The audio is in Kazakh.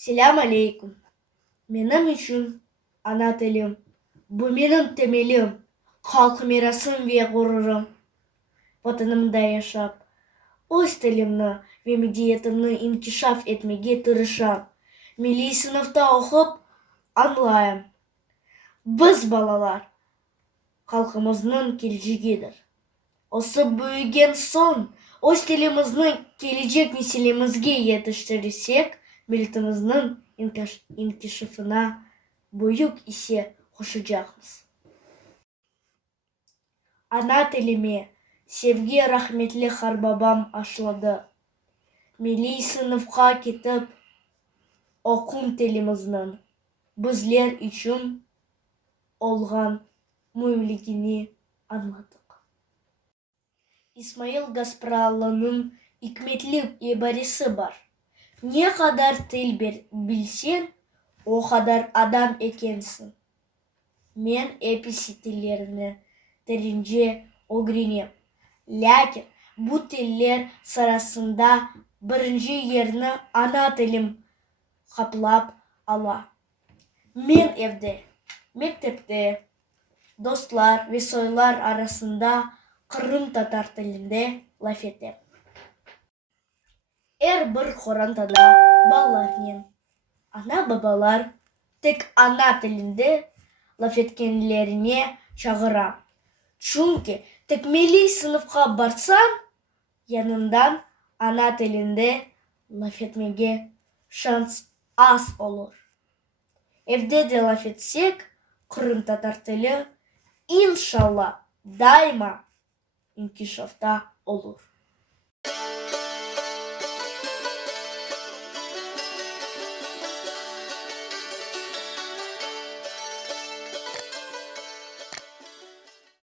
селям алейкум менің үшін ана тілім бұл менің темелім халық мерасым ве ғұрырым ватанымда яшап өз тілімні ве инкишаф етмеге тырышам милли сыныфта оқып аңлайым біз балалар халқымыздың келешегідір осы бөйген соң өз тілімізнің келешек меселемізге етіштірсек мүлтіміздің инкешифына бұйык исе қошы жақмыз. Ана тіліме, севге рахметлі қарбабам ашылады. Мелей сыныфқа кетіп, оқым тіліміздің бізлер үшін олған мөмлекіне анладық. Исмаил Гаспралының икметлі ебарисы бар не қадар тіл білсең о қадар адам екенсің мен эписетелеріні тірінде огренем ләкин бұл тілдер сарасында бірінші ерні ана тілім қаплап ала мен евде мектепте достар весойлар арасында қырым татар тілінде лафеттеп эр бір қорантада балалар мен ана бабалар тек ана тілінде лафеткенлеріне шағыра. Чүнке тек мелей сыныпқа барсаң яныңдан ана тілінде лафетмеге шанс аз олыр. эвде де лафетсек этсек татар тілі иншалла дайма, инкишафта олыр.